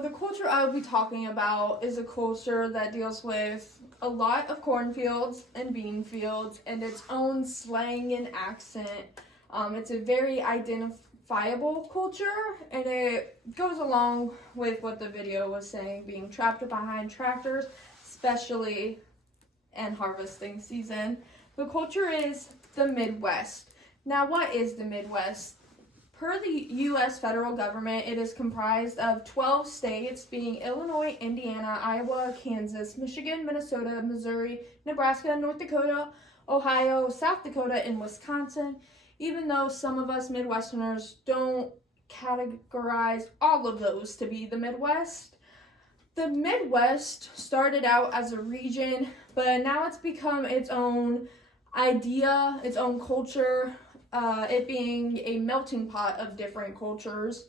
So the culture I will be talking about is a culture that deals with a lot of cornfields and bean fields and its own slang and accent. It's a very identifiable culture, and it goes along with what the video was saying, being trapped behind tractors, especially in harvesting season. The culture is the Midwest. Now, what is the Midwest? Per the U.S. federal government, it is comprised of 12 states, being Illinois, Indiana, Iowa, Kansas, Michigan, Minnesota, Missouri, Nebraska, North Dakota, Ohio, South Dakota, and Wisconsin. Even though some of us Midwesterners don't categorize all of those to be the Midwest, the Midwest started out as a region, but now it's become its own idea, its own culture, it being a melting pot of different cultures.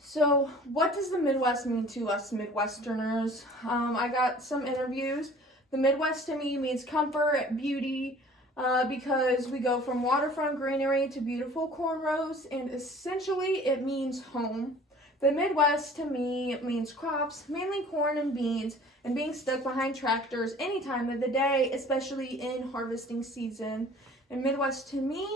So what does the Midwest mean to us Midwesterners? I got some interviews. The Midwest to me means comfort, beauty, because we go from waterfront greenery to beautiful corn rows, and essentially it means home. The Midwest to me means crops, mainly corn and beans, and being stuck behind tractors any time of the day, especially in harvesting season. And Midwest to me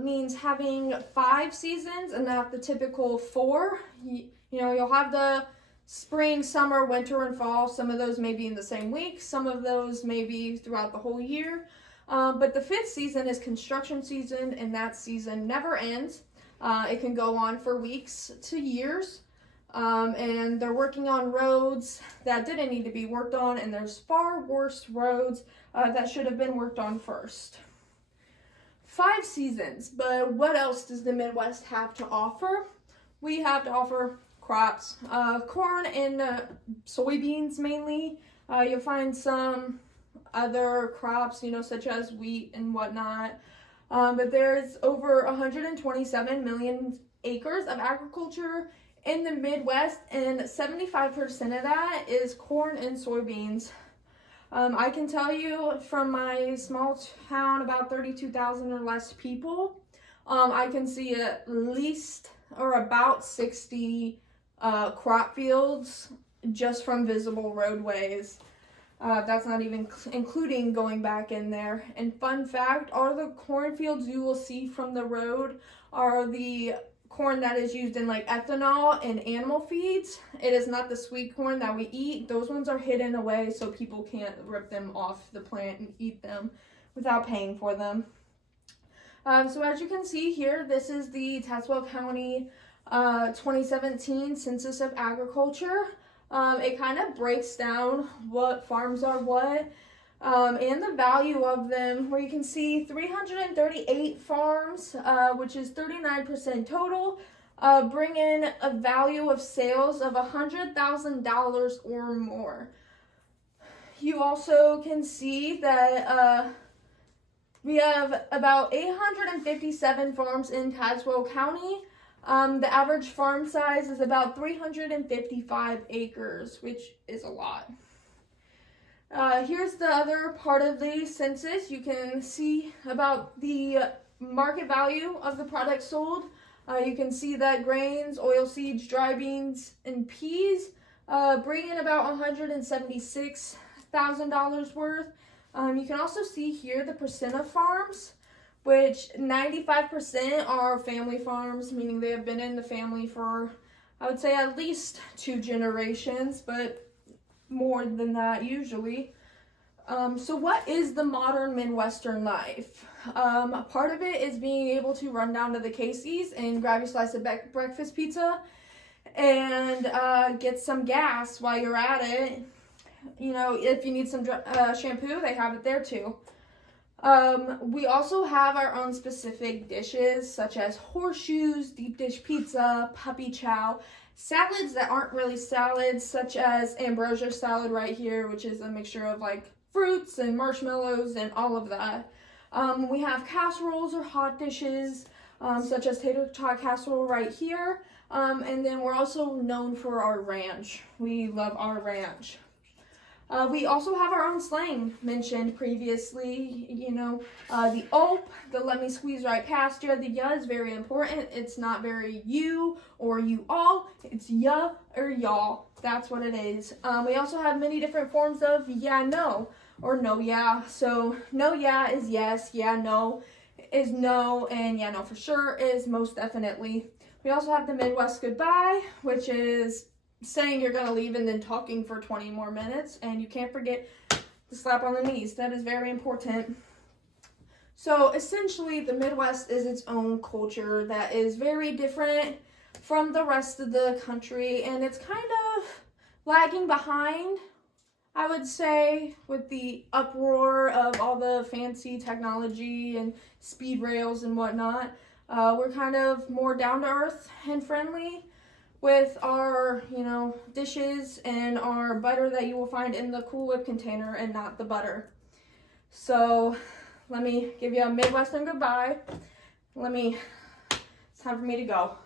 means having 5 seasons and not the typical 4. You know, you'll have the spring, summer, winter, and fall. Some of those may be in the same week. Some of those may be throughout the whole year. But the 5th season is construction season, and that season never ends. It can go on for weeks to years. And they're working on roads that didn't need to be worked on, and there's far worse roads that should have been worked on first. 5 seasons, but what else does the Midwest have to offer? We have to offer crops, corn and soybeans mainly. You'll find some other crops, such as wheat and whatnot. But there's over 127 million acres of agriculture in the Midwest, and 75% of that is corn and soybeans. I can tell you from my small town, about 32,000 or less people, I can see at least or about 60 crop fields just from visible roadways. That's not even including going back in there. And fun fact, all the cornfields you will see from the road are the corn that is used in like ethanol and animal feeds. It is not the sweet corn that we eat. Those ones are hidden away so people can't rip them off the plant and eat them without paying for them. So as you can see here, this is the Tazewell County 2017 Census of Agriculture. It kind of breaks down what farms are what, and the value of them, where you can see 338 farms, which is 39% total, bring in a value of sales of $100,000 or more. You also can see that we have about 857 farms in Tazewell County. The average farm size is about 355 acres, which is a lot. Here's the other part of the census. You can see about the market value of the products sold. You can see that grains, oilseeds, dry beans, and peas bring in about $176,000 worth. You can also see here the percent of farms, which 95% are family farms, meaning they have been in the family for, I would say, at least 2 generations, but more than that usually. So what is the modern Midwestern life? Part of it is being able to run down to the Casey's and grab your slice of breakfast pizza and get some gas while you're at it. If you need some shampoo, they have it there too. We also have our own specific dishes, such as horseshoes, deep dish pizza, puppy chow, salads that aren't really salads, such as ambrosia salad right here, which is a mixture of like fruits and marshmallows and all of that. We have casseroles or hot dishes, such as tater tot casserole right here. And then we're also known for our ranch. We love our ranch. We also have our own slang mentioned previously, the "ope," the "let me squeeze right past you." The "ya" is very important. It's not very you or you all. It's ya or y'all. That's what it is. We also have many different forms of yeah, no, or no, yeah. So no, yeah is yes, yeah, no is no, and yeah, no for sure is most definitely. We also have the Midwest goodbye, which is saying you're going to leave and then talking for 20 more minutes. And you can't forget the slap on the knees. That is very important. So essentially, the Midwest is its own culture that is very different from the rest of the country. And it's kind of lagging behind, I would say, with the uproar of all the fancy technology and speed rails and whatnot. We're kind of more down to earth and friendly with our, dishes and our butter that you will find in the Cool Whip container and not the butter. So let me give you a Midwestern goodbye. It's time for me to go.